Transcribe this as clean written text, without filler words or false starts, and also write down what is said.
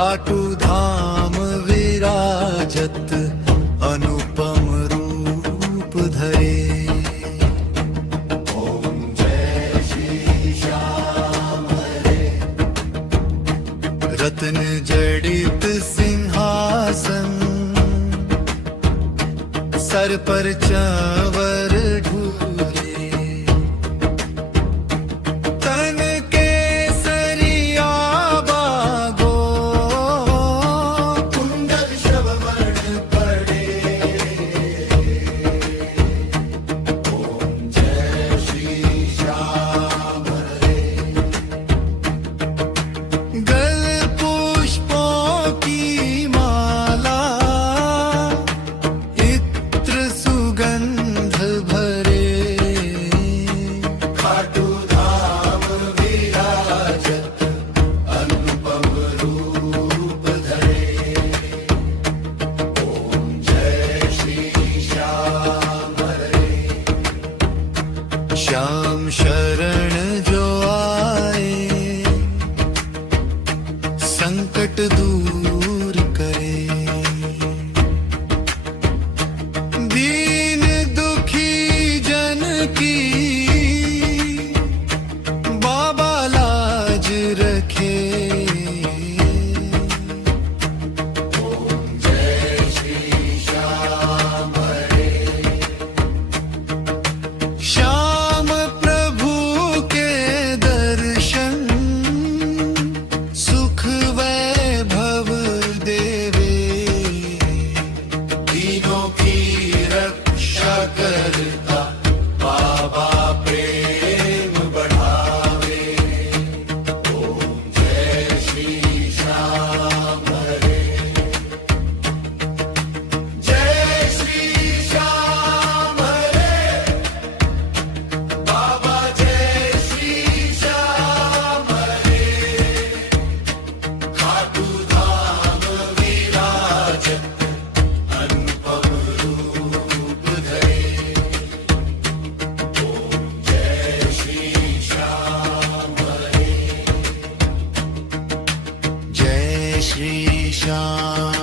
खाटू धाम विराजत अनुपम रूप धरे। ओम जय श्री श्याम हरे। रत्न जड़ित सिंहासन सर पर चंवर ढूरे। तन केसरिया बागो कुंडल श्रवण पड़े। ओम जय श्री श्याम हरे। गल पुष्पों की माला इत्र सुगंध भरे। खाटू धाम विराजत अनुपम रूप धरे। ओम जय श्री श्याम हरे। श्याम शरण जो आए संकट दूर करे। दीन दुखी जन की बाबा लाज रखे। ओम जय श्री श्याम हरे। श्याम प्रभु के दर्शन सुख वैभव देवे। दीनों की रक्षा करता बाबा प्रेम बढ़ावे। ओम जय श्री श्याम हरे। जय श्री श्याम हरे। बाबा जय श्री श्याम हरे। खाटू धाम विराजत अनुपम रूप धरे। ओम जय श्री श्याम हरे। जय श्री श्याम